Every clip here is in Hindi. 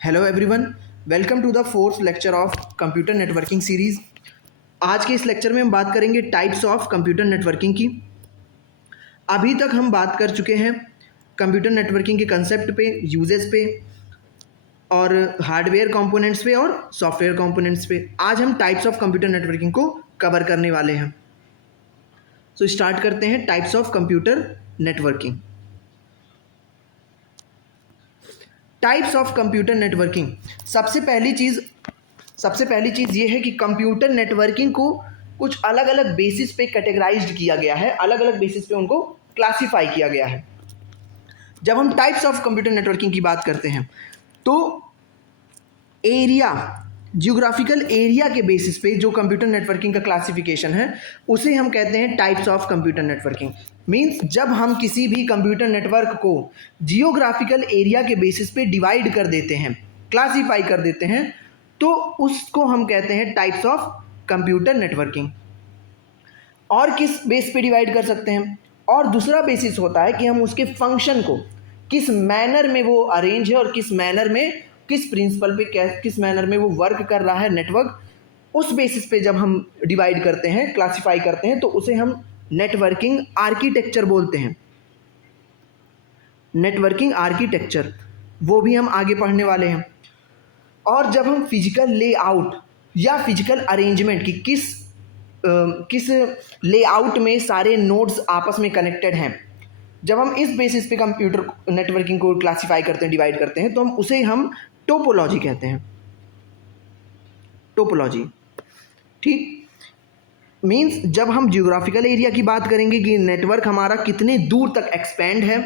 Hello everyone, welcome to the fourth lecture of computer networking series. आज के इस लेक्चर में हम बात करेंगे टाइप्स ऑफ कंप्यूटर नेटवर्किंग की। अभी तक हम बात कर चुके हैं कंप्यूटर नेटवर्किंग के कंसेप्ट पे, यूजेस पे और हार्डवेयर कंपोनेंट्स पे और सॉफ्टवेयर कंपोनेंट्स पे। आज हम टाइप्स ऑफ कंप्यूटर नेटवर्किंग को कवर करने वाले हैं। सो स्टार्ट करते हैं types of computer networking. Types of computer networking, सबसे पहली चीज़ ये है कि कंप्यूटर नेटवर्किंग को कुछ अलग अलग बेसिस पे कैटेगराइज्ड किया गया है, अलग अलग बेसिस पे उनको क्लासिफाई किया गया है। जब हम टाइप्स ऑफ कंप्यूटर नेटवर्किंग की बात करते हैं तो जियोग्राफिकल एरिया के बेसिस पे जो कंप्यूटर नेटवर्किंग का क्लासिफिकेशन है उसे हम कहते हैं types of computer networking. Means जब हम किसी भी कंप्यूटर नेटवर्क को जियोग्राफिकल एरिया के बेसिस पे डिवाइड कर देते हैं, क्लासिफाई कर देते हैं, तो उसको हम कहते हैं टाइप्स ऑफ कंप्यूटर नेटवर्किंग। और किस बेस पे डिवाइड कर सकते हैं, और दूसरा बेसिस होता है कि हम उसके फंक्शन को किस मैनर में वो अरेंज है और किस मैनर में, किस प्रिंसिपल पे, किस मैनर में वो वर्क कर रहा है नेटवर्क, उस बेसिस पे जब हम डिवाइड करते हैं, क्लासिफाई करते हैं, तो उसे हम नेटवर्किंग आर्किटेक्चर बोलते हैं। नेटवर्किंग आर्किटेक्चर वो भी हम आगे पढ़ने वाले हैं। और जब हम फिजिकल लेआउट या फिजिकल अरेंजमेंट की किस लेआउट में सारे नोड्स आपस में कनेक्टेड हैं, जब हम इस बेसिस पे कंप्यूटर नेटवर्किंग को क्लासिफाई करते हैं, डिवाइड करते हैं, तो हम टोपोलॉजी कहते हैं। टोपोलॉजी, ठीक। मींस जब हम जियोग्राफिकल एरिया की बात करेंगे कि नेटवर्क हमारा कितने दूर तक एक्सपेंड है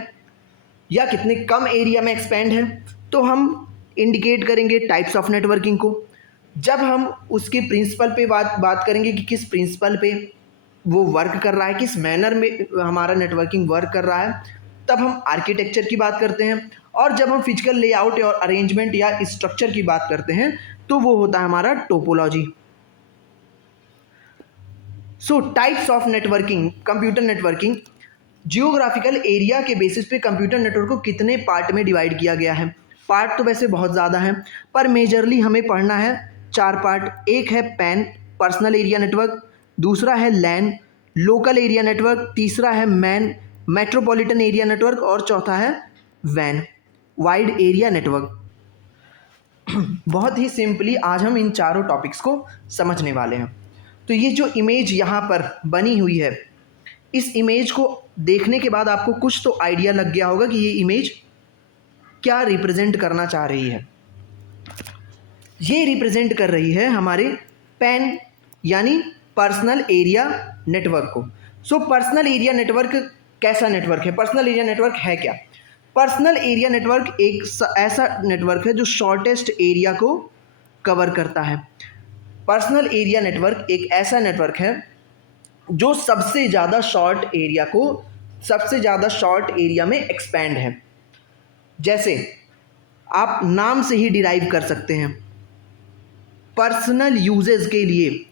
या कितने कम एरिया में एक्सपेंड है, तो हम इंडिकेट करेंगे टाइप्स ऑफ नेटवर्किंग को। जब हम उसके प्रिंसिपल पे बात करेंगे कि किस प्रिंसिपल पे वो वर्क कर रहा है, किस मैनर में हमारा नेटवर्किंग वर्क कर रहा है, तब हम आर्किटेक्चर की बात करते हैं। और जब हम फिजिकल लेआउट और अरेंजमेंट या स्ट्रक्चर की बात करते हैं तो वो होता है हमारा topology. So types of networking, computer networking, geographical area के बेसिस पे कंप्यूटर नेटवर्क को कितने पार्ट में डिवाइड किया गया है। पार्ट तो वैसे बहुत ज़्यादा है, पर मेजरली हमें पढ़ना है 4 पार्ट। एक है पैन, पर्सनल एरिया नेटवर्क, दूसरा है लैन, लोकल एरिया नेटवर्क, तीसरा है मैन, मेट्रोपॉलिटन एरिया नेटवर्क, और चौथा है वैन, वाइड एरिया नेटवर्क। बहुत ही सिंपली आज हम इन चारों टॉपिक्स को समझने वाले हैं। तो ये जो इमेज यहाँ पर बनी हुई है, इस इमेज को देखने के बाद आपको कुछ तो आइडिया लग गया होगा कि ये इमेज क्या रिप्रेजेंट करना चाह रही है। ये रिप्रेजेंट कर रही है हमारे पैन यानी पर्सनल एरिया नेटवर्क को। सो पर्सनल एरिया नेटवर्क कैसा नेटवर्क है? पर्सनल एरिया नेटवर्क है क्या? पर्सनल एरिया नेटवर्क एक ऐसा नेटवर्क है जो शॉर्टेस्ट एरिया को कवर करता है। पर्सनल एरिया नेटवर्क एक ऐसा नेटवर्क है जो सबसे ज़्यादा शॉर्ट एरिया में एक्सपेंड है। जैसे आप नाम से ही डिराइव कर सकते हैं, पर्सनल यूजेस के लिए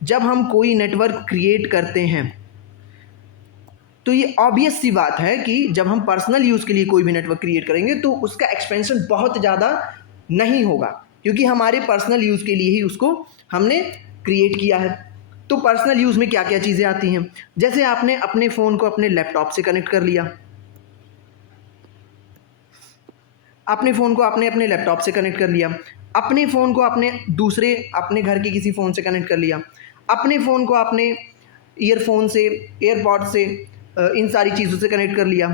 जब हम कोई नेटवर्क क्रिएट करते हैं तो ये ऑब्वियस सी बात है कि जब हम पर्सनल यूज़ के लिए कोई भी नेटवर्क क्रिएट करेंगे तो उसका एक्सपेंशन बहुत ज़्यादा नहीं होगा, क्योंकि हमारे पर्सनल यूज़ के लिए ही उसको हमने क्रिएट किया है। तो पर्सनल यूज़ में क्या क्या चीज़ें आती हैं? जैसे आपने अपने फ़ोन को अपने लैपटॉप से कनेक्ट कर लिया, अपने फ़ोन को आपने अपने लैपटॉप से कनेक्ट कर लिया, अपने फ़ोन को आपने अपने घर के किसी फ़ोन से कनेक्ट कर लिया, अपने फ़ोन को आपने ईयरफोन से, एयरपॉड से, इन सारी चीज़ों से कनेक्ट कर लिया,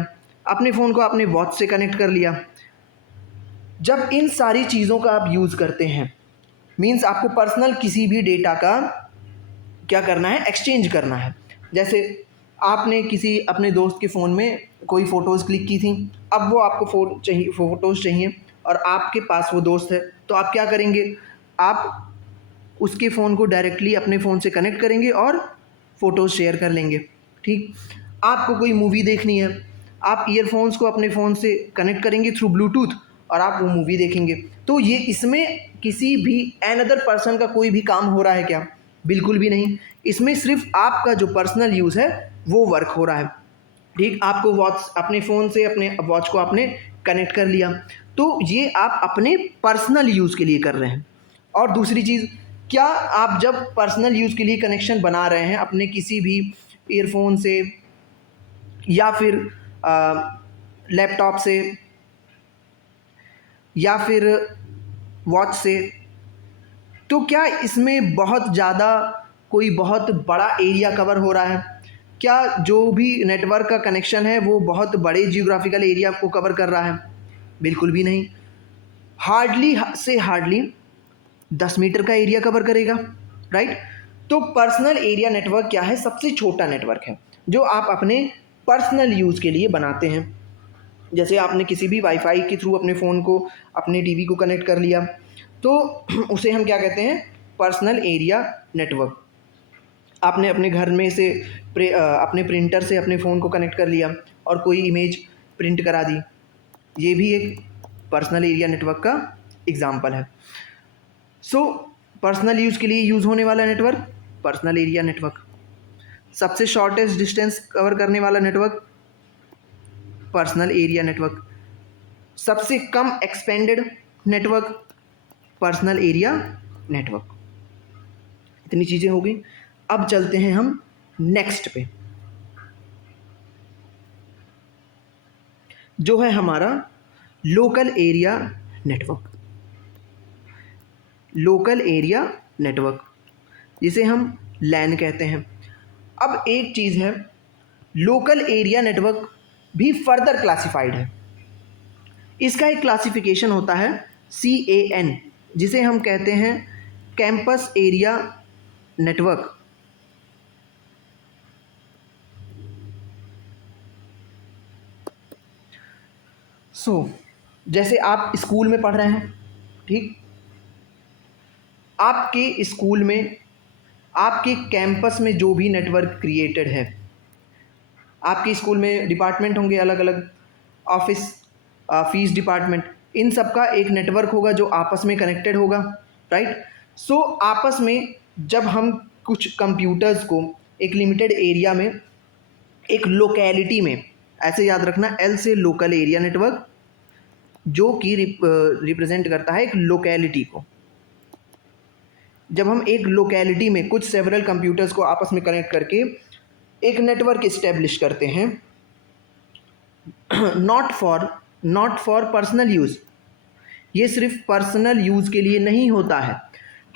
अपने फ़ोन को आपने वॉच से कनेक्ट कर लिया। जब इन सारी चीज़ों का आप यूज़ करते हैं, मीन्स आपको पर्सनल किसी भी डेटा का क्या करना है, एक्सचेंज करना है। जैसे आपने किसी अपने दोस्त के फ़ोन में कोई फ़ोटोज़ क्लिक की थी, अब वो आपको फ़ोटोज़ चाहिए और आपके पास वो दोस्त है, तो आप क्या करेंगे? आप उसके फ़ोन को डायरेक्टली अपने फ़ोन से कनेक्ट करेंगे और फ़ोटोज़ शेयर कर लेंगे, ठीक। आपको कोई मूवी देखनी है, आप ईयरफोन्स को अपने फ़ोन से कनेक्ट करेंगे थ्रू ब्लूटूथ और आप वो मूवी देखेंगे। तो ये इसमें किसी भी अनदर पर्सन का कोई भी काम हो रहा है क्या? बिल्कुल भी नहीं। इसमें सिर्फ आपका जो पर्सनल यूज़ है वो वर्क हो रहा है, ठीक। आपको अपने फ़ोन से अपने वॉच को आपने कनेक्ट कर लिया। तो ये आप अपने पर्सनल यूज़ के लिए कर रहे हैं। और दूसरी चीज़, क्या आप जब पर्सनल यूज़ के लिए कनेक्शन बना रहे हैं अपने किसी भी ईयरफोन से या फिर लैपटॉप से या फिर वॉच से, तो क्या इसमें बहुत ज़्यादा कोई बहुत बड़ा एरिया कवर हो रहा है? क्या जो भी नेटवर्क का कनेक्शन है वो बहुत बड़े जियोग्राफिकल एरिया को कवर कर रहा है? बिल्कुल भी नहीं। हार्डली 10 मीटर का एरिया कवर करेगा, राइट? तो पर्सनल एरिया नेटवर्क क्या है? सबसे छोटा नेटवर्क है जो आप अपने पर्सनल यूज़ के लिए बनाते हैं। जैसे आपने किसी भी वाईफाई के थ्रू अपने फ़ोन को अपने टीवी को कनेक्ट कर लिया, तो उसे हम क्या कहते हैं? Personal area network. आपने अपने घर में से अपने प्रिंटर से अपने फ़ोन को कनेक्ट कर लिया और कोई इमेज प्रिंट करा दी, ये भी एक पर्सनल एरिया नेटवर्क का एग्जाम्पल है। सो पर्सनल यूज़ के लिए यूज़ होने वाला नेटवर्क पर्सनल एरिया नेटवर्क। सबसे शॉर्टेस्ट डिस्टेंस कवर करने वाला नेटवर्क पर्सनल एरिया नेटवर्क। सबसे कम expanded network personal area network. इतनी चीज़ें हो गई। अब चलते हैं हम नेक्स्ट पे, जो है हमारा local area network. Local area network जिसे हम लैन कहते हैं। अब एक चीज़ है, लोकल एरिया नेटवर्क भी फर्दर क्लासिफाइड है। इसका एक क्लासिफिकेशन होता है CAN, जिसे हम कहते हैं कैंपस एरिया नेटवर्क। जैसे आप स्कूल में पढ़ रहे हैं, ठीक? आपके स्कूल में आपके कैंपस में जो भी नेटवर्क क्रिएटेड है, आपके स्कूल में डिपार्टमेंट होंगे अलग अलग, ऑफिस, फीस डिपार्टमेंट, इन सब का एक नेटवर्क होगा जो आपस में कनेक्टेड होगा, राइट? सो आपस में जब हम कुछ कंप्यूटर्स को एक लिमिटेड एरिया में, एक लोकेलिटी में, ऐसे याद रखना, L से लोकल एरिया नेटवर्क, जो कि रिप्रेजेंट करता है एक लोकेलिटी को। जब हम एक लोकेलिटी में कुछ सेवरल कंप्यूटर्स को आपस में कनेक्ट करके एक नेटवर्क इस्टेब्लिश करते हैं, नॉट फॉर पर्सनल यूज़, ये सिर्फ पर्सनल यूज़ के लिए नहीं होता है।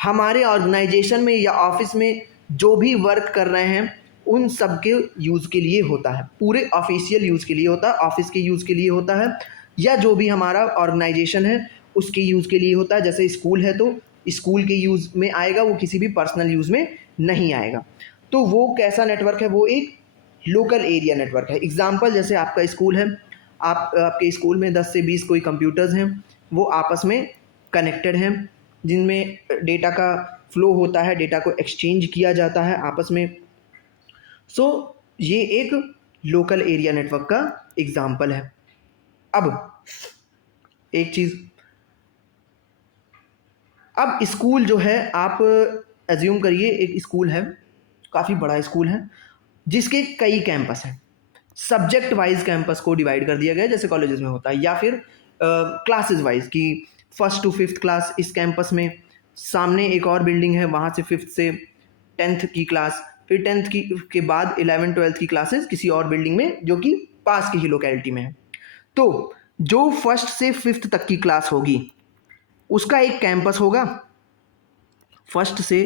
हमारे ऑर्गेनाइजेशन में या ऑफिस में जो भी वर्क कर रहे हैं उन सब के यूज़ के लिए होता है, पूरे ऑफिशियल यूज़ के लिए होता है, ऑफिस के यूज़ के लिए होता है, या जो भी हमारा ऑर्गेनाइजेशन है उसके यूज़ के लिए होता है। जैसे स्कूल है तो स्कूल के यूज़ में आएगा, वो किसी भी पर्सनल यूज़ में नहीं आएगा। तो वो कैसा नेटवर्क है? वो एक लोकल एरिया नेटवर्क है। एग्जाम्पल, जैसे आपका स्कूल है, आपके स्कूल में 10 से 20 कोई कंप्यूटर्स हैं, वो आपस में कनेक्टेड हैं, जिनमें डेटा का फ्लो होता है, डेटा को एक्सचेंज किया जाता है आपस में। सो ये एक लोकल एरिया नेटवर्क का एग्जाम्पल है। अब एक चीज़, अब स्कूल जो है, आप एज्यूम करिए एक स्कूल है, काफ़ी बड़ा स्कूल है, जिसके कई कैंपस हैं। सब्जेक्ट वाइज कैंपस को डिवाइड कर दिया गया है, जैसे कॉलेजेस में होता है, या फिर क्लासेस वाइज कि 1st to 5th क्लास इस कैंपस में, सामने एक और बिल्डिंग है, वहाँ से 5th से 10th की क्लास, फिर 10th के बाद 11th 12th की क्लासेस किसी और बिल्डिंग में जो कि पास की ही लोकेलिटी में है। तो जो 1st से 5th तक की क्लास होगी उसका एक कैंपस होगा। 1st से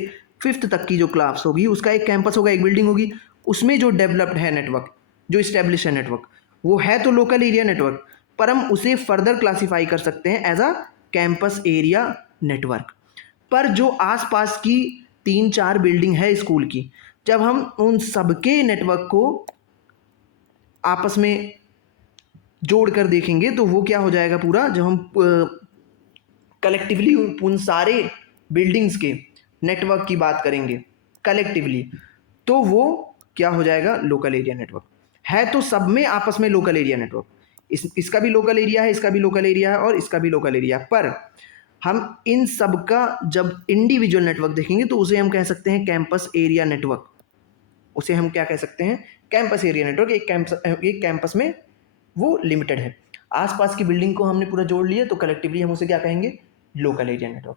5th तक की जो क्लास होगी उसका एक कैंपस होगा, एक बिल्डिंग होगी। उसमें जो डेवलप्ड है नेटवर्क, जो इस्टेब्लिश है नेटवर्क, वो है तो लोकल एरिया नेटवर्क, पर हम उसे फर्दर क्लासीफाई कर सकते हैं as a campus area network. पर जो आसपास की 3-4 बिल्डिंग है स्कूल की, जब हम उन सबके नेटवर्क को आपस में जोड़ कर देखेंगे तो वो क्या हो जाएगा पूरा, जब हम कलेक्टिवली उन सारे बिल्डिंग्स के नेटवर्क की बात करेंगे कलेक्टिवली, तो वो क्या हो जाएगा, लोकल एरिया नेटवर्क। है तो सब में आपस में लोकल एरिया नेटवर्क, इसका भी लोकल एरिया है, इसका भी लोकल एरिया है और इसका भी लोकल एरिया है, पर हम इन सब का जब इंडिविजुअल नेटवर्क देखेंगे तो उसे हम कह सकते हैं कैंपस एरिया नेटवर्क। उसे हम क्या कह सकते हैं, कैंपस एरिया नेटवर्क। एक कैंपस में वो लिमिटेड है। आसपास की बिल्डिंग को हमने पूरा जोड़ लिया तो कलेक्टिवली हम उसे क्या कहेंगे, लोकल एरिया नेटवर्क।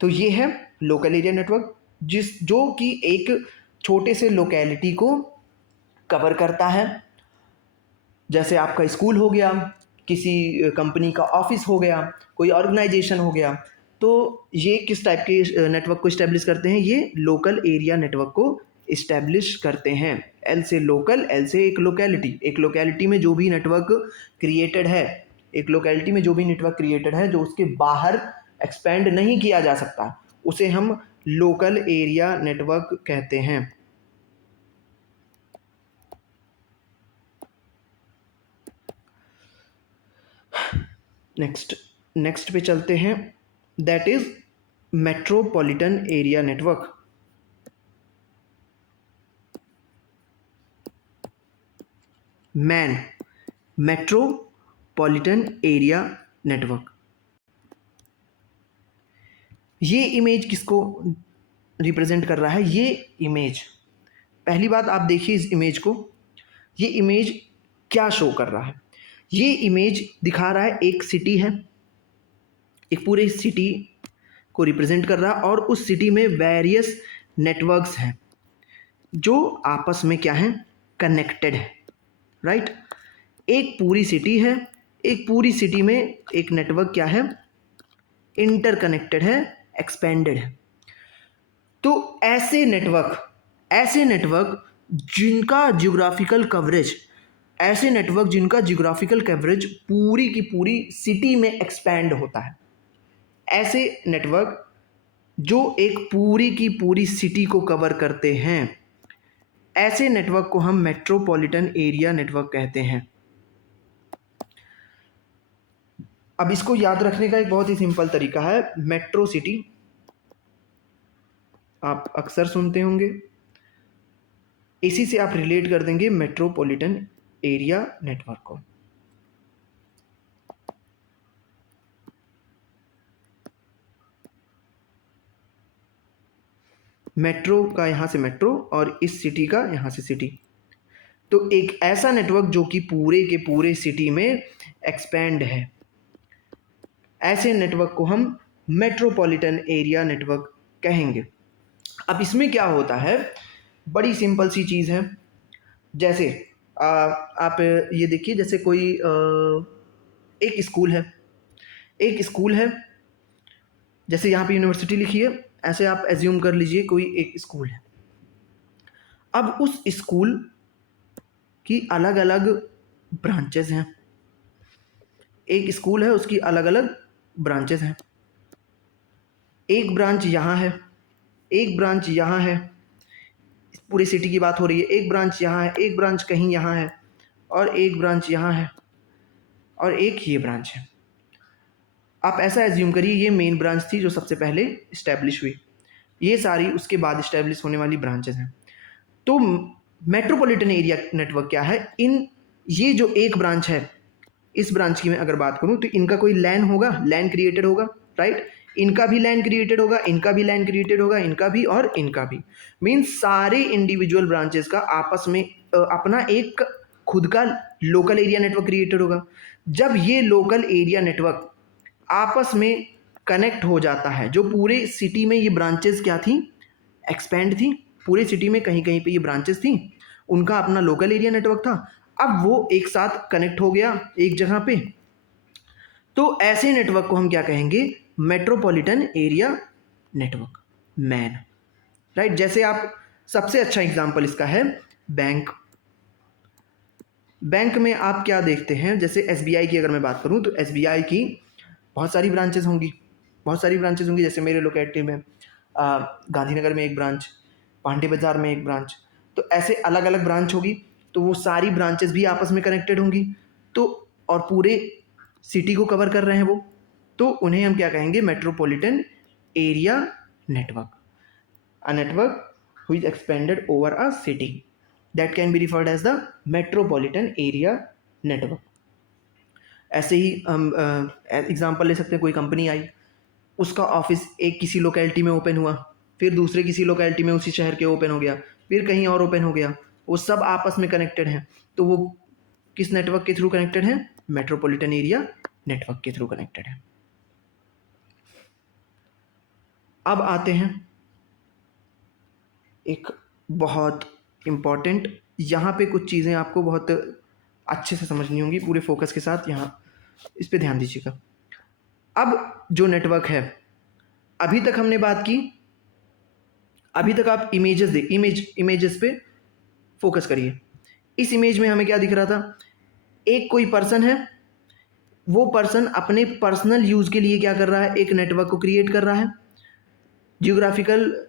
तो ये है लोकल एरिया नेटवर्क जो कि एक छोटे से लोकेलिटी को कवर करता है। जैसे आपका स्कूल हो गया, किसी कंपनी का ऑफिस हो गया, कोई ऑर्गेनाइजेशन हो गया, तो ये किस टाइप के नेटवर्क को इस्टेब्लिश करते हैं, ये लोकल एरिया नेटवर्क को इस्टेब्लिश करते हैं। एल से लोकल, एल से एक लोकेलिटी। एक लोकेलिटी में जो भी नेटवर्क क्रिएटेड है, एक लोकेलिटी में जो भी नेटवर्क क्रिएटेड है जो उसके बाहर एक्सपेंड नहीं किया जा सकता, उसे हम लोकल एरिया नेटवर्क कहते हैं। नेक्स्ट पे चलते हैं, that is metropolitan area network. Man, metropolitan area network. ये इमेज किसको रिप्रेजेंट कर रहा है? ये इमेज, पहली बात आप देखिए इस इमेज को, ये इमेज क्या शो कर रहा है? ये इमेज दिखा रहा है एक सिटी है, एक पूरे सिटी को रिप्रेजेंट कर रहा है और उस सिटी में वेरियस नेटवर्क्स हैं जो आपस में क्या हैं, कनेक्टेड है, राइट। एक पूरी सिटी है, एक पूरी सिटी में एक नेटवर्क क्या है, इंटरकनेक्टेड है, एक्सपेंडेड है। तो ऐसे नेटवर्क जिनका जियोग्राफिकल कवरेज, ऐसे नेटवर्क जिनका जियोग्राफिकल कवरेज पूरी की पूरी सिटी में एक्सपैंड होता है, ऐसे नेटवर्क जो एक पूरी की पूरी सिटी को कवर करते हैं, ऐसे नेटवर्क को हम मेट्रोपॉलिटन एरिया नेटवर्क कहते हैं। अब इसको याद रखने का एक बहुत ही सिंपल तरीका है, मेट्रो सिटी आप अक्सर सुनते होंगे, इसी से आप रिलेट कर देंगे मेट्रोपॉलिटन एरिया नेटवर्क को। मेट्रो का यहां से मेट्रो और इस सिटी का यहां से सिटी, तो एक ऐसा नेटवर्क जो कि पूरे के पूरे सिटी में एक्सपेंड है, ऐसे नेटवर्क को हम मेट्रोपॉलिटन एरिया नेटवर्क कहेंगे। अब इसमें क्या होता है, बड़ी सिंपल सी चीज़ है। जैसे आप ये देखिए, जैसे कोई एक स्कूल है, जैसे यहाँ पे यूनिवर्सिटी लिखी है, ऐसे आप एज्यूम कर लीजिए कोई एक स्कूल है। अब उस स्कूल की अलग अलग ब्रांचेस हैं, एक स्कूल है उसकी अलग अलग ब्रांचेस हैं, एक ब्रांच यहाँ है, एक ब्रांच यहाँ है, पूरी सिटी की बात हो रही है, एक ब्रांच यहाँ है, एक ब्रांच कहीं यहाँ है, और एक ब्रांच यहाँ है, और एक ये ब्रांच है। आप ऐसा एज्यूम करिए ये मेन ब्रांच थी जो सबसे पहले इस्टेब्लिश हुई, ये सारी उसके बाद इस्टेब्लिश होने वाली ब्रांचेस हैं। तो मेट्रोपॉलिटन एरिया नेटवर्क क्या है, ये जो एक ब्रांच है, इस ब्रांच की मैं अगर बात करूं तो इनका कोई लैन होगा, लैन क्रिएटेड होगा, राइट। इनका भी लैन क्रिएटेड होगा, इनका भी लैन क्रिएटेड होगा, इनका भी और इनका भी। मीन्स सारे इंडिविजुअल ब्रांचेस का आपस में अपना एक खुद का लोकल एरिया नेटवर्क क्रिएटेड होगा। जब ये लोकल एरिया नेटवर्क आपस में कनेक्ट हो जाता है, जो पूरे सिटी में ये ब्रांचेस क्या थी, एक्सपेंड थी, पूरे सिटी में कहीं कहीं पे ये ब्रांचेस थी, उनका अपना लोकल एरिया नेटवर्क था, अब वो एक साथ कनेक्ट हो गया एक जगह पे, तो ऐसे नेटवर्क को हम क्या कहेंगे, metropolitan area network, man, right. जैसे आप सबसे अच्छा एग्जांपल इसका है बैंक में आप क्या देखते हैं, जैसे एसबीआई की अगर मैं बात करूं तो एसबीआई की बहुत सारी ब्रांचेस होंगी, जैसे मेरे लोकेलिटी में गांधीनगर में एक ब्रांच, पांडे बाजार में एक ब्रांच, तो ऐसे अलग अलग ब्रांच होगी, तो वो सारी ब्रांचेस भी आपस में कनेक्टेड होंगी, तो और पूरे सिटी को कवर कर रहे हैं वो, तो उन्हें हम क्या कहेंगे, metropolitan area network, a network which is expanded over a city, that can be referred as the metropolitan area network. ऐसे ही हम एग्जांपल ले सकते हैं, कोई कंपनी आई, उसका ऑफिस एक किसी लोकेलिटी में ओपन हुआ, फिर दूसरे किसी लोकेलिटी में उसी शहर के ओपन हो गया, फिर कहीं और ओपन हो गया, वो सब आपस में कनेक्टेड हैं, तो वो किस नेटवर्क के थ्रू कनेक्टेड हैं, मेट्रोपॉलिटन एरिया नेटवर्क के थ्रू कनेक्टेड है। अब आते हैं एक बहुत इम्पॉर्टेंट, यहाँ पे कुछ चीज़ें आपको बहुत अच्छे से समझनी होंगी, पूरे फोकस के साथ यहाँ इस पे ध्यान दीजिएगा। अब जो नेटवर्क है, अभी तक हमने बात की, अभी तक आप इमेजेस पे फोकस करिए। इस इमेज में हमें क्या दिख रहा था, एक कोई पर्सन है, वो पर्सन अपने पर्सनल यूज़ के लिए क्या कर रहा है, एक नेटवर्क को क्रिएट कर रहा है। जियोग्राफिकल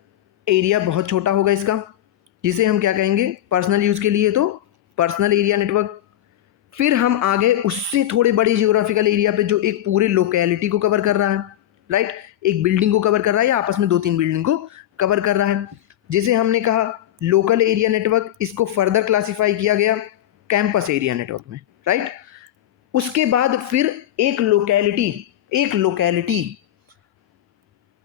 एरिया बहुत छोटा होगा इसका, जिसे हम क्या कहेंगे, पर्सनल यूज़ के लिए तो पर्सनल एरिया नेटवर्क। फिर हम आगे उससे थोड़े बड़े जियोग्राफिकल एरिया पे जो एक पूरे लोकेलिटी को कवर कर रहा है, राइट, एक बिल्डिंग को कवर कर रहा है या आपस में 2-3 बिल्डिंग को कवर कर रहा है, जिसे हमने कहा लोकल एरिया नेटवर्क। इसको फर्दर क्लासिफाई किया गया कैंपस एरिया नेटवर्क में, राइट। उसके बाद फिर एक लोकेलिटी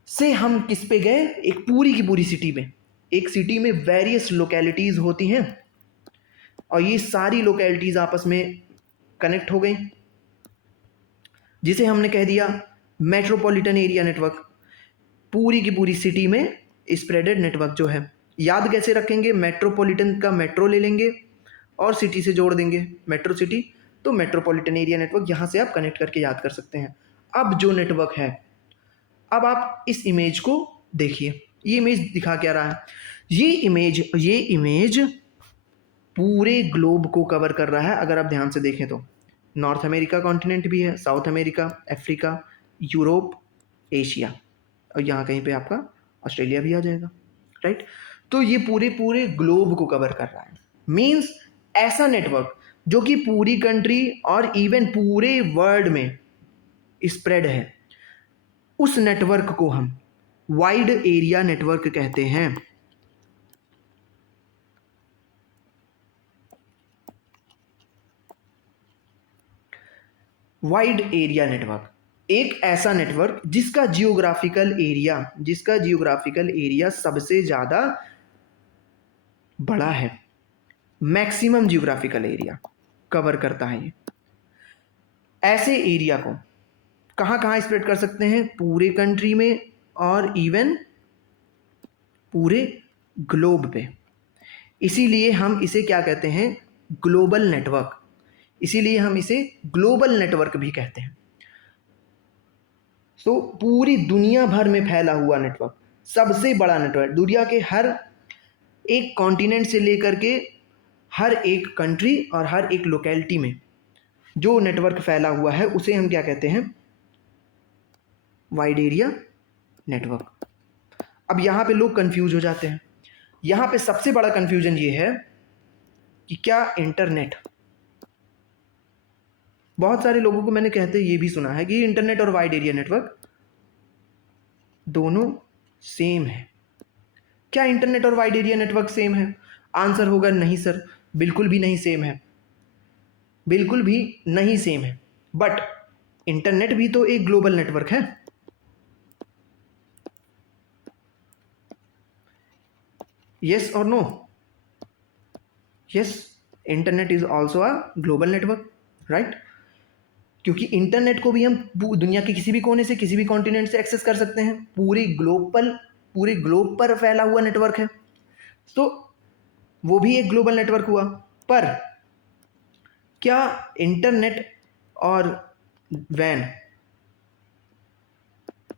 से हम किस पे गए, एक पूरी की पूरी सिटी में। एक सिटी में वेरियस लोकेलिटीज़ होती हैं और ये सारी लोकेलिटीज़ आपस में कनेक्ट हो गई, जिसे हमने कह दिया मेट्रोपॉलिटन एरिया नेटवर्क। पूरी की पूरी सिटी में स्प्रेडेड नेटवर्क जो है, याद कैसे रखेंगे, मेट्रोपॉलिटन का मेट्रो ले लेंगे और सिटी से जोड़ देंगे, मेट्रो सिटी, तो मेट्रोपॉलिटन एरिया नेटवर्क यहाँ से आप कनेक्ट करके याद कर सकते हैं। अब जो नेटवर्क है, अब आप इस इमेज को देखिए, ये इमेज दिखा क्या रहा है, ये इमेज पूरे ग्लोब को कवर कर रहा है। अगर आप ध्यान से देखें तो नॉर्थ अमेरिका कॉन्टिनेंट भी है, south America, Africa, Europe, Asia, और यहाँ कहीं पे आपका ऑस्ट्रेलिया भी आ जाएगा, राइट। तो ये पूरे ग्लोब को कवर कर रहा है। मीन्स ऐसा नेटवर्क जो कि पूरी कंट्री और इवन पूरे वर्ल्ड में स्प्रेड है, उस नेटवर्क को हम वाइड एरिया नेटवर्क कहते हैं। वाइड एरिया नेटवर्क एक ऐसा नेटवर्क जिसका जियोग्राफिकल एरिया सबसे ज़्यादा बड़ा है, मैक्सिमम जियोग्राफिकल एरिया कवर करता है। ये ऐसे एरिया को कहाँ कहाँ स्प्रेड कर सकते हैं, पूरे कंट्री में और इवन पूरे ग्लोब पे। इसीलिए हम इसे क्या कहते हैं, ग्लोबल नेटवर्क। इसीलिए हम इसे ग्लोबल नेटवर्क भी कहते हैं। तो पूरी दुनिया भर में फैला हुआ नेटवर्क, सबसे बड़ा नेटवर्क, दुनिया के हर एक कॉन्टिनेंट से लेकर के हर एक कंट्री और हर एक लोकेलिटी में जो नेटवर्क फैला हुआ है, उसे हम क्या कहते हैं, वाइड एरिया नेटवर्क। अब यहाँ पे लोग कंफ्यूज हो जाते हैं। यहाँ पे सबसे बड़ा कंफ्यूजन ये है कि क्या इंटरनेट, बहुत सारे लोगों को मैंने कहते ये भी सुना है कि इंटरनेट और वाइड एरिया नेटवर्क दोनों सेम है। क्या इंटरनेट और वाइड एरिया नेटवर्क सेम है? आंसर होगा नहीं सर, बिल्कुल भी नहीं सेम है, बिल्कुल भी नहीं सेम है। बट इंटरनेट भी तो एक ग्लोबल नेटवर्क है। यस और no? Yes, internet is also a global network, right. क्योंकि इंटरनेट को भी हम दुनिया के किसी भी कोने से, किसी भी कॉन्टिनेंट से एक्सेस कर सकते हैं। पूरे ग्लोब पर फैला हुआ नेटवर्क है, तो वो भी एक ग्लोबल नेटवर्क हुआ। पर क्या इंटरनेट और वैन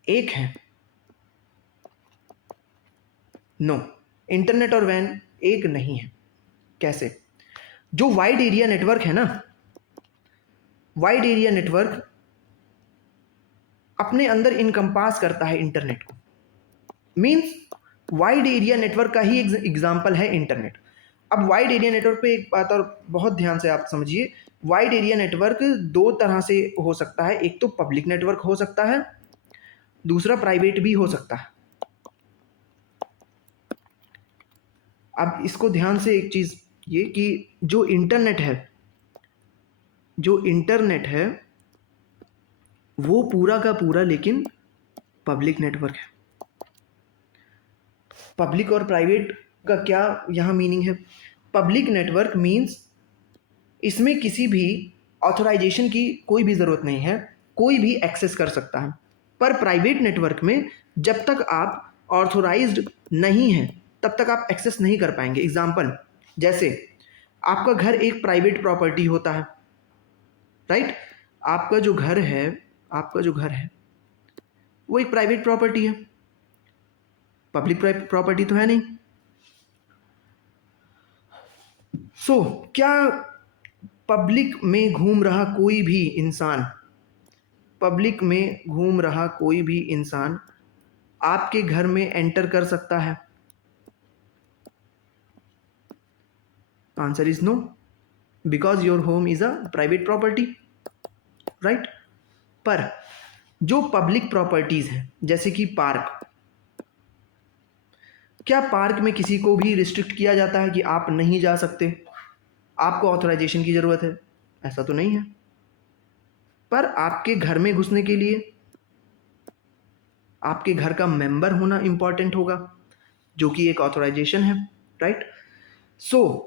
एक है? नो, इंटरनेट और वैन एक नहीं है। कैसे? जो वाइड एरिया नेटवर्क है ना, वाइड एरिया नेटवर्क अपने अंदर इनकम्पास करता है इंटरनेट को। मीन्स वाइड एरिया नेटवर्क का ही एग्जाम्पल है इंटरनेट। अब वाइड एरिया नेटवर्क पे एक बात और बहुत ध्यान से आप समझिए, वाइड एरिया नेटवर्क दो तरह से हो सकता है। एक तो पब्लिक नेटवर्क हो सकता है, दूसरा प्राइवेट भी हो सकता है। अब इसको ध्यान से एक चीज़ ये कि जो इंटरनेट है वो पूरा का पूरा लेकिन पब्लिक नेटवर्क है। पब्लिक और प्राइवेट का क्या यहाँ मीनिंग है? पब्लिक नेटवर्क मीन्स इसमें किसी भी ऑथराइजेशन की कोई भी ज़रूरत नहीं है, कोई भी एक्सेस कर सकता है। पर प्राइवेट नेटवर्क में जब तक आप ऑथोराइज्ड नहीं हैं तब तक आप एक्सेस नहीं कर पाएंगे। एग्जाम्पल, जैसे आपका घर एक प्राइवेट प्रॉपर्टी होता है, राइट? आपका जो घर है वो एक प्राइवेट प्रॉपर्टी है, पब्लिक प्रॉपर्टी तो है नहीं। सो क्या पब्लिक में घूम रहा कोई भी इंसान आपके घर में एंटर कर सकता है? Answer is no, because your home is a private property, right? पर जो पब्लिक प्रॉपर्टीज हैं जैसे कि पार्क, क्या पार्क में किसी को भी रिस्ट्रिक्ट किया जाता है कि आप नहीं जा सकते, आपको ऑथराइजेशन की ज़रूरत है? ऐसा तो नहीं है। पर आपके घर में घुसने के लिए आपके घर का मेंबर होना इंपॉर्टेंट होगा, जो कि एक ऑथराइजेशन है, राइट? सो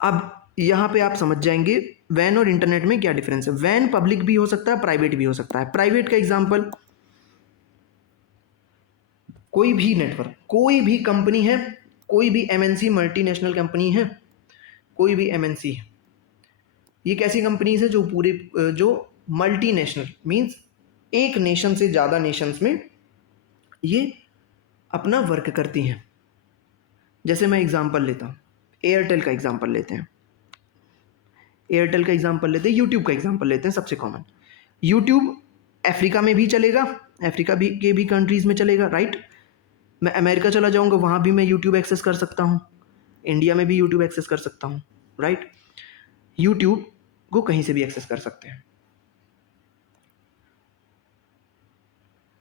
अब यहाँ पे आप समझ जाएंगे वैन और इंटरनेट में क्या डिफरेंस है। वैन पब्लिक भी हो सकता है, प्राइवेट भी हो सकता है। प्राइवेट का एग्जांपल, कोई भी नेटवर्क, कोई भी कंपनी है, कोई भी एमएनसी मल्टीनेशनल कंपनी है, कोई भी एमएनसी है, ये कैसी कंपनीज है जो मल्टीनेशनल मींस एक नेशन से ज़्यादा नेशंस में ये अपना वर्क करती हैं। जैसे मैं एग्जांपल लेता हूँ, एयरटेल का एग्जांपल लेते हैं, यूट्यूब का एग्जांपल लेते हैं, सबसे कॉमन। यूट्यूब अफ्रीका में भी चलेगा, अफ्रीका भी के भी कंट्रीज़ में चलेगा, राइट? मैं अमेरिका चला जाऊँगा, वहाँ भी मैं यूट्यूब एक्सेस कर सकता हूँ, इंडिया में भी यूट्यूब एक्सेस कर सकता हूँ, राइट? यूट्यूब को कहीं से भी एक्सेस कर सकते हैं।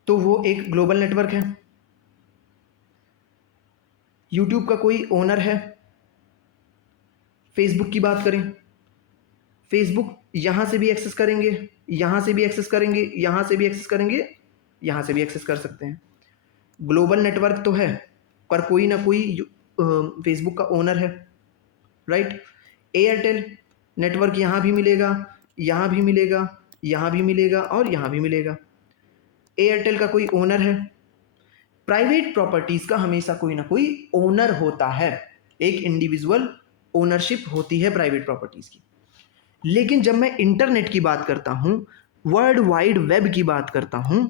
तो वो एक ग्लोबल नेटवर्क है। यूट्यूब का कोई ओनर है। फेसबुक की बात करें, फेसबुक यहाँ से भी एक्सेस करेंगे, यहाँ से भी एक्सेस करेंगे, यहाँ से भी एक्सेस करेंगे, यहाँ से भी एक्सेस कर सकते हैं। ग्लोबल नेटवर्क तो है, पर कोई ना कोई फेसबुक का ओनर है, राइट? एयरटेल नेटवर्क यहाँ भी मिलेगा, यहाँ भी मिलेगा, यहाँ भी मिलेगा और यहाँ भी मिलेगा। एयरटेल का कोई ओनर है। प्राइवेट प्रॉपर्टीज का हमेशा कोई ना कोई ओनर होता है, एक इंडिविजुअल ओनरशिप होती है प्राइवेट प्रॉपर्टीज की। लेकिन जब मैं इंटरनेट की बात करता हूं, वर्ल्ड वाइड वेब की बात करता हूं,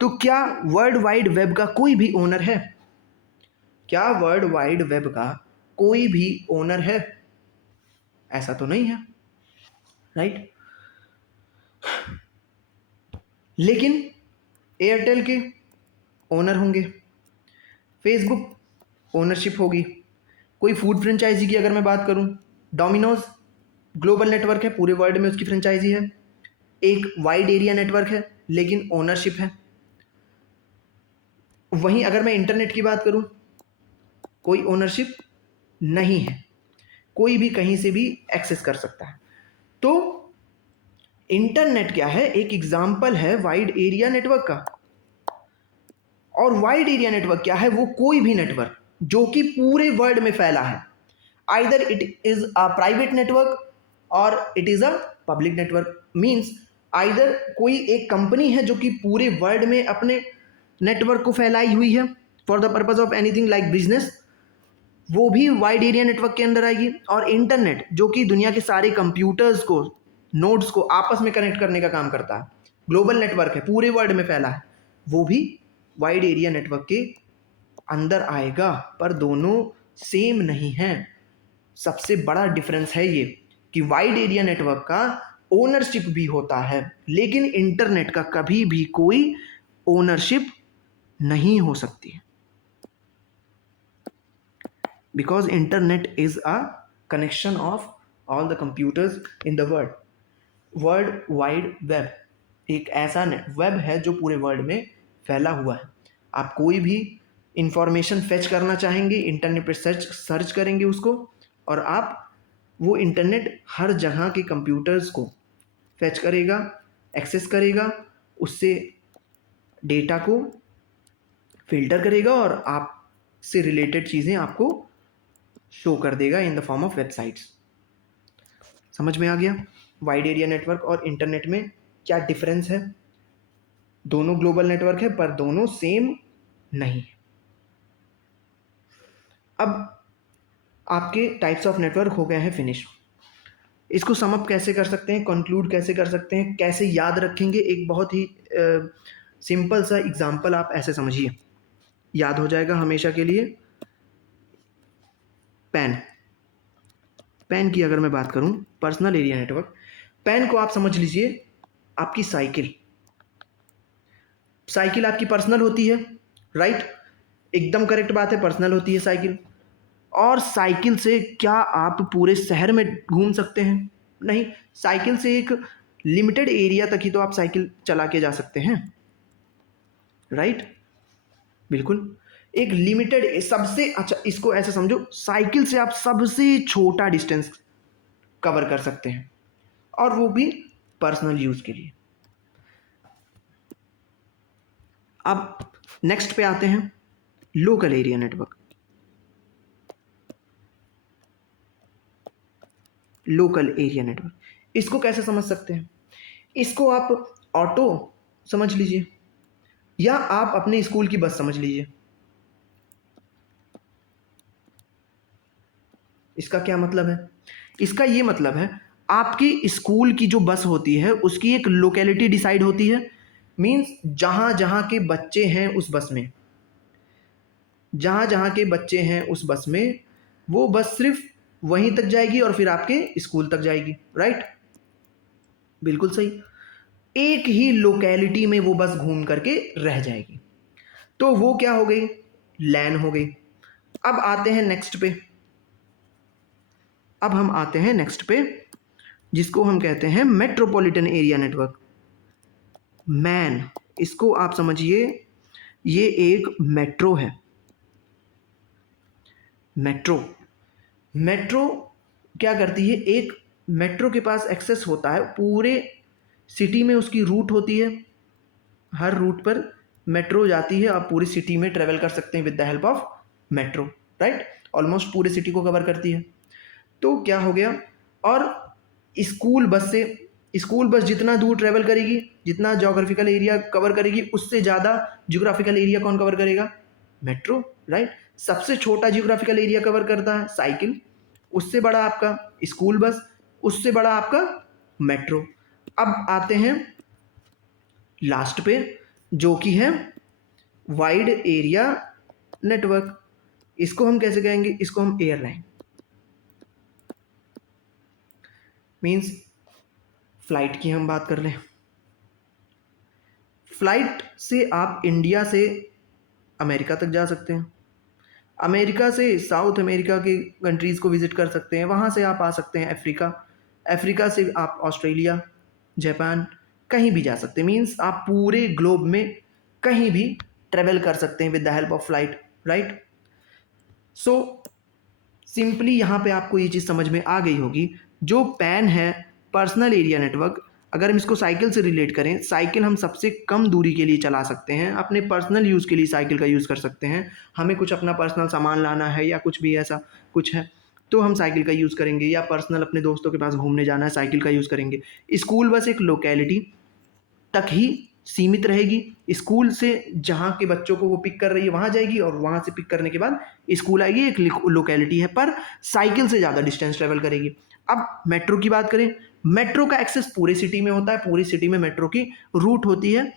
तो क्या वर्ल्ड वाइड वेब का कोई भी ओनर है? क्या वर्ल्ड वाइड वेब का कोई भी ओनर है? ऐसा तो नहीं है, राइट? लेकिन एयरटेल के ओनर होंगे, फेसबुक ओनरशिप होगी। कोई फूड फ्रेंचाइजी की अगर मैं बात करूं, डोमिनोज ग्लोबल नेटवर्क है, पूरे वर्ल्ड में उसकी फ्रेंचाइजी है, एक वाइड एरिया नेटवर्क है, लेकिन ओनरशिप है। वहीं अगर मैं इंटरनेट की बात करूं, कोई ओनरशिप नहीं है, कोई भी कहीं से भी एक्सेस कर सकता है। तो इंटरनेट क्या है? एक एग्जाम्पल है वाइड एरिया नेटवर्क का। और वाइड एरिया नेटवर्क क्या है? वो कोई भी नेटवर्क जो कि पूरे वर्ल्ड में फैला है, either it is a private network और it is a public network. Means either कोई एक कंपनी है जो कि पूरे वर्ल्ड में अपने नेटवर्क को फैलाई हुई है for the purpose of anything like business, वो भी वाइड एरिया नेटवर्क के अंदर आएगी। और इंटरनेट जो कि दुनिया के सारे कंप्यूटर्स को, नोड्स को आपस में कनेक्ट करने का काम करता है, ग्लोबल नेटवर्क है, पूरे वर्ल्ड में फैला है, वो भी वाइड एरिया नेटवर्क के अंदर आएगा। पर दोनों सेम नहीं है। सबसे बड़ा डिफरेंस है ये कि वाइड एरिया नेटवर्क का ओनरशिप भी होता है, लेकिन इंटरनेट का कभी भी कोई ओनरशिप नहीं हो सकती है, because internet is a connection of all the computers in the world. World wide web एक ऐसा वेब है जो पूरे वर्ल्ड में फैला हुआ है। आप कोई भी इंफॉर्मेशन फेच करना चाहेंगे, इंटरनेट पर सर्च करेंगे उसको, और आप वो इंटरनेट हर जगह के कंप्यूटर्स को फेच करेगा, एक्सेस करेगा, उससे डेटा को फिल्टर करेगा और आपसे रिलेटेड चीज़ें आपको शो कर देगा in the form of websites. समझ में आ गया? वाइड एरिया नेटवर्क और इंटरनेट में क्या डिफरेंस है? दोनों ग्लोबल नेटवर्क है पर दोनों सेम नहीं। अब आपके टाइप्स ऑफ नेटवर्क हो गए हैं फिनिश। इसको सम अप कैसे कर सकते हैं, कंक्लूड कैसे कर सकते हैं, कैसे याद रखेंगे? एक बहुत ही सिंपल सा एग्जांपल आप ऐसे समझिए, याद हो जाएगा हमेशा के लिए। पैन की अगर मैं बात करूं, पर्सनल एरिया नेटवर्क, पैन को आप समझ लीजिए आपकी साइकिल। साइकिल आपकी पर्सनल होती है, राइट? एकदम करेक्ट बात है, पर्सनल होती है साइकिल। और साइकिल से क्या आप पूरे शहर में घूम सकते हैं? नहीं, साइकिल से एक लिमिटेड एरिया तक ही तो आप साइकिल चला के जा सकते हैं, राइट? बिल्कुल, एक लिमिटेड सबसे, अच्छा इसको ऐसे समझो, साइकिल से आप सबसे छोटा डिस्टेंस कवर कर सकते हैं और वो भी पर्सनल यूज के लिए। अब नेक्स्ट पे आते हैं local area network. Local area network, इसको कैसे समझ सकते हैं? इसको आप ऑटो समझ लीजिए या आप अपने स्कूल की बस समझ लीजिए। इसका क्या मतलब है? इसका ये मतलब है आपकी स्कूल की जो बस होती है उसकी एक लोकेलिटी डिसाइड होती है। मींस जहां जहां के बच्चे हैं उस बस में, जहां जहां के बच्चे हैं उस बस में, वो बस सिर्फ वहीं तक जाएगी और फिर आपके स्कूल तक जाएगी, राइट? बिल्कुल सही। एक ही लोकेलिटी में वो बस घूम करके रह जाएगी, तो वो क्या हो गई? लैन हो गई। अब आते हैं नेक्स्ट पे। अब हम आते हैं नेक्स्ट पे, जिसको हम कहते हैं मेट्रोपॉलिटन एरिया नेटवर्क। मैन, इसको आप समझिए ये एक मेट्रो है। मेट्रो क्या करती है? एक मेट्रो के पास एक्सेस होता है पूरे सिटी में, उसकी रूट होती है, हर रूट पर मेट्रो जाती है, आप पूरी सिटी में ट्रेवल कर सकते हैं with the help of metro, right? Almost पूरे सिटी को कवर करती है। तो क्या हो गया? और स्कूल बस से, स्कूल बस जितना दूर ट्रेवल करेगी, जितना ज्योग्राफिकल एरिया कवर करेगी, उससे ज़्यादा ज्योग्राफिकल एरिया कौन कवर करेगा? Metro, right? सबसे छोटा ज्योग्राफिकल एरिया कवर करता है साइकिल, उससे बड़ा आपका स्कूल बस, उससे बड़ा आपका मेट्रो। अब आते हैं लास्ट पे, जो कि है वाइड एरिया नेटवर्क। इसको हम कैसे कहेंगे? इसको हम एयरलाइन, मीन्स फ्लाइट की हम बात कर लें। फ्लाइट से आप इंडिया से अमेरिका तक जा सकते हैं, अमेरिका से साउथ अमेरिका के कंट्रीज़ को विज़िट कर सकते हैं, वहाँ से आप आ सकते हैं अफ्रीका, अफ्रीका से आप ऑस्ट्रेलिया, जापान, कहीं भी जा सकते हैं। मीन्स आप पूरे ग्लोब में कहीं भी ट्रेवल कर सकते हैं with the help of flight, right? So simply यहाँ पे आपको ये चीज़ समझ में आ गई होगी, जो पैन है पर्सनल एरिया नेटवर्क, अगर हम इसको साइकिल से रिलेट करें, साइकिल हम सबसे कम दूरी के लिए चला सकते हैं, अपने पर्सनल यूज़ के लिए साइकिल का यूज़ कर सकते हैं। हमें कुछ अपना पर्सनल सामान लाना है या कुछ भी ऐसा कुछ है तो हम साइकिल का यूज़ करेंगे, या पर्सनल अपने दोस्तों के पास घूमने जाना है, साइकिल का यूज़ करेंगे। स्कूल बस एक लोकेलिटी तक ही सीमित रहेगी, स्कूल से जहाँ के बच्चों को वो पिक कर रही है वहाँ जाएगी और वहाँ से पिक करने के बाद स्कूल आएगी, एक लोकेलिटी है, पर साइकिल से ज़्यादा डिस्टेंस ट्रेवल करेगी। अब मेट्रो की बात करें, मेट्रो का एक्सेस पूरे सिटी में होता है, पूरी सिटी में मेट्रो की रूट होती है,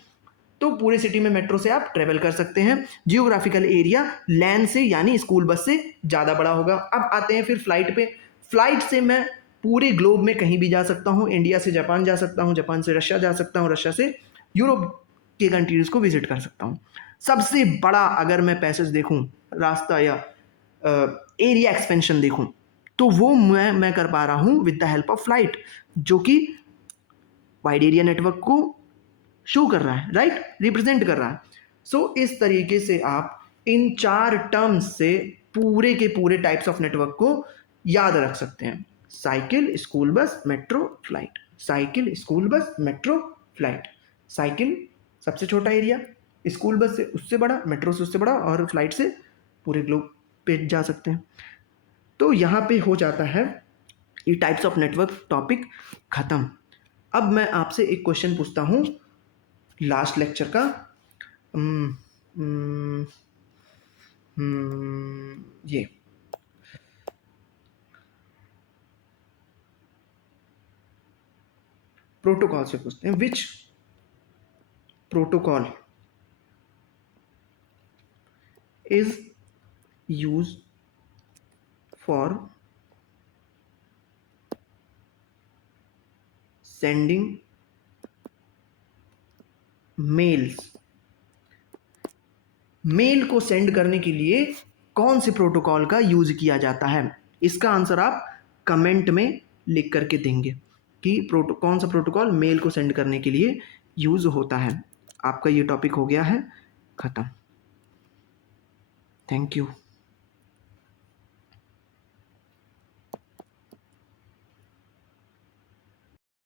तो पूरे सिटी में मेट्रो से आप ट्रेवल कर सकते हैं। जियोग्राफिकल एरिया लैन से यानी स्कूल बस से ज़्यादा बड़ा होगा। अब आते हैं फिर फ्लाइट पे। फ्लाइट से मैं पूरे ग्लोब में कहीं भी जा सकता हूँ, इंडिया से जापान जा सकता हूँ, जापान से रशिया जा सकता हूँ, रशिया से यूरोप के कंट्रीज़ को विजिट कर सकता हूँ। सबसे बड़ा अगर मैं पैसेज देखूँ, रास्ता या एरिया एक्सपेंशन देखूँ, तो वो मैं कर पा रहा हूँ with the help of flight, जो कि वाइड एरिया नेटवर्क को शो कर रहा है, राइट? रिप्रेजेंट कर रहा है। सो इस तरीके से आप इन 4 टर्म्स से पूरे के पूरे टाइप्स ऑफ नेटवर्क को याद रख सकते हैं। Cycle, school bus, metro, flight. Cycle, school bus, metro, flight. Cycle सबसे छोटा एरिया, स्कूल बस से उससे बड़ा, मेट्रो से उससे बड़ा, और फ्लाइट से पूरे ग्लोब पे जा सकते हैं। तो यहाँ पे हो जाता है ये टाइप्स ऑफ नेटवर्क टॉपिक ख़त्म। अब मैं आपसे एक क्वेश्चन पूछता हूँ लास्ट लेक्चर का। ये प्रोटोकॉल से पूछते हैं। Which protocol is use for sending mails? Mail को सेंड करने के लिए कौन से प्रोटोकॉल का यूज किया जाता है? इसका आंसर आप कमेंट में लिख करके देंगे कि कौन सा प्रोटोकॉल मेल को सेंड करने के लिए यूज होता है। आपका ये टॉपिक हो गया है ख़त्म। Thank you.